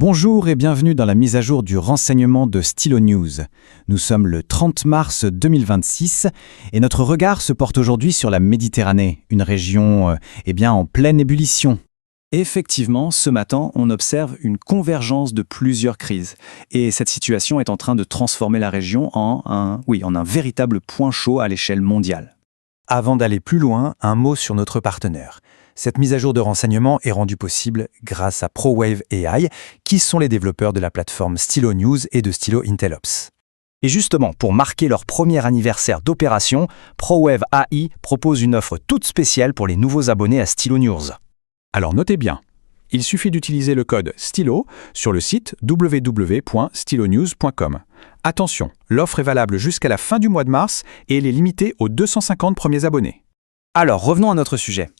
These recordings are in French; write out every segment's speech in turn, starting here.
Bonjour et bienvenue dans la mise à jour du renseignement de Stylo News. Nous sommes le 30 mars 2026 et notre regard se porte aujourd'hui sur la Méditerranée, une région en pleine ébullition. Effectivement, ce matin, on observe une convergence de plusieurs crises. Et cette situation est en train de transformer la région en un véritable point chaud à l'échelle mondiale. Avant d'aller plus loin, un mot sur notre partenaire. Cette mise à jour de renseignement est rendue possible grâce à ProWave AI, qui sont les développeurs de la plateforme Stylo News et de Stylo Intellops. Et justement, pour marquer leur premier anniversaire d'opération, ProWave AI propose une offre toute spéciale pour les nouveaux abonnés à Stylo News. Alors notez bien, il suffit d'utiliser le code STYLO sur le site www.stylonews.com. Attention, l'offre est valable jusqu'à la fin du mois de mars et elle est limitée aux 250 premiers abonnés. Alors, revenons à notre sujet.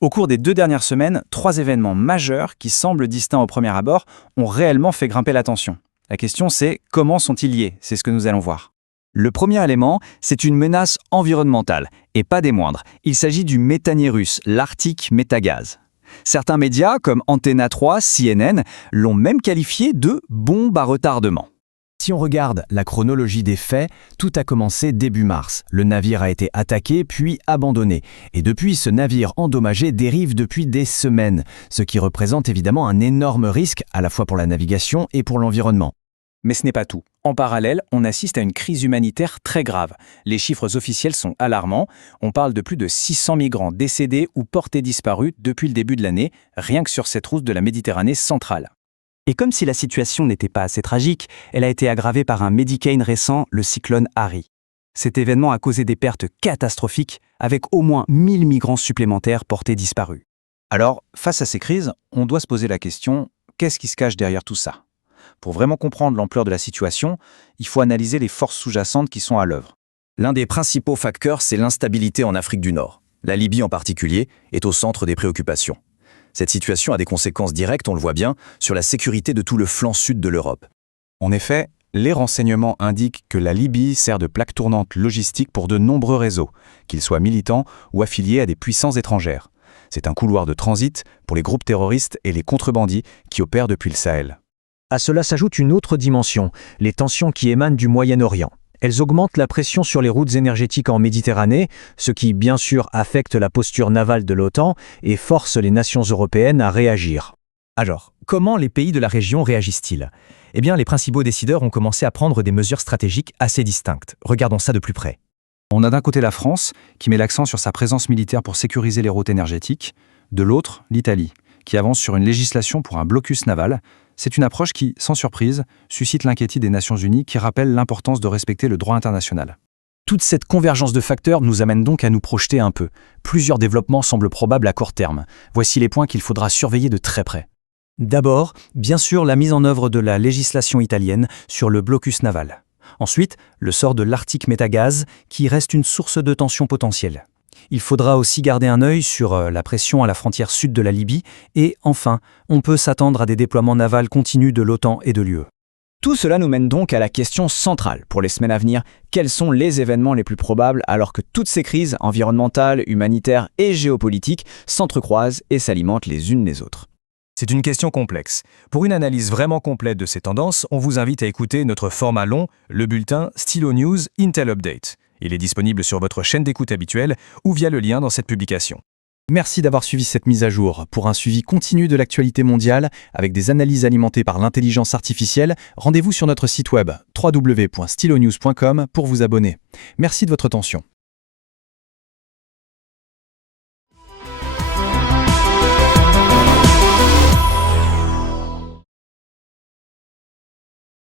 Au cours des 2 dernières semaines, 3 événements majeurs qui semblent distincts au premier abord ont réellement fait grimper l'attention. La question c'est, comment sont-ils liés? C'est ce que nous allons voir. Le premier élément, c'est une menace environnementale, et pas des moindres. Il s'agit du méthanier russe, l'Arctic Méthagaz. Certains médias, comme Antena 3, CNN, l'ont même qualifié de bombe à retardement. Si on regarde la chronologie des faits, tout a commencé début mars. Le navire a été attaqué puis abandonné. Et depuis, ce navire endommagé dérive depuis des semaines, ce qui représente évidemment un énorme risque à la fois pour la navigation et pour l'environnement. Mais ce n'est pas tout. En parallèle, on assiste à une crise humanitaire très grave. Les chiffres officiels sont alarmants. On parle de plus de 600 migrants décédés ou portés disparus depuis le début de l'année, rien que sur cette route de la Méditerranée centrale. Et comme si la situation n'était pas assez tragique, elle a été aggravée par un Medicane récent, le cyclone Harry. Cet événement a causé des pertes catastrophiques, avec au moins 1000 migrants supplémentaires portés disparus. Alors, face à ces crises, on doit se poser la question, qu'est-ce qui se cache derrière tout ça? Pour vraiment comprendre l'ampleur de la situation, il faut analyser les forces sous-jacentes qui sont à l'œuvre. L'un des principaux facteurs, c'est l'instabilité en Afrique du Nord. La Libye en particulier est au centre des préoccupations. Cette situation a des conséquences directes, on le voit bien, sur la sécurité de tout le flanc sud de l'Europe. En effet, les renseignements indiquent que la Libye sert de plaque tournante logistique pour de nombreux réseaux, qu'ils soient militants ou affiliés à des puissances étrangères. C'est un couloir de transit pour les groupes terroristes et les contrebandiers qui opèrent depuis le Sahel. À cela s'ajoute une autre dimension, les tensions qui émanent du Moyen-Orient. Elles augmentent la pression sur les routes énergétiques en Méditerranée, ce qui bien sûr affecte la posture navale de l'OTAN et force les nations européennes à réagir. Alors, comment les pays de la région réagissent-ils? Eh bien, les principaux décideurs ont commencé à prendre des mesures stratégiques assez distinctes. Regardons ça de plus près. On a d'un côté la France, qui met l'accent sur sa présence militaire pour sécuriser les routes énergétiques, de l'autre, l'Italie, qui avance sur une législation pour un blocus naval. C'est une approche qui, sans surprise, suscite l'inquiétude des Nations Unies qui rappelle l'importance de respecter le droit international. Toute cette convergence de facteurs nous amène donc à nous projeter un peu. Plusieurs développements semblent probables à court terme. Voici les points qu'il faudra surveiller de très près. D'abord, bien sûr, la mise en œuvre de la législation italienne sur le blocus naval. Ensuite, le sort de l'Arctic Méthagaz, qui reste une source de tension potentielle. Il faudra aussi garder un œil sur la pression à la frontière sud de la Libye. Et enfin, on peut s'attendre à des déploiements navals continus de l'OTAN et de l'UE. Tout cela nous mène donc à la question centrale pour les semaines à venir. Quels sont les événements les plus probables alors que toutes ces crises environnementales, humanitaires et géopolitiques s'entrecroisent et s'alimentent les unes les autres? C'est une question complexe. Pour une analyse vraiment complète de ces tendances, on vous invite à écouter notre format long, le bulletin Stylo News Intel Update. Il est disponible sur votre chaîne d'écoute habituelle ou via le lien dans cette publication. Merci d'avoir suivi cette mise à jour. Pour un suivi continu de l'actualité mondiale, avec des analyses alimentées par l'intelligence artificielle, rendez-vous sur notre site web www.stylonews.com pour vous abonner. Merci de votre attention.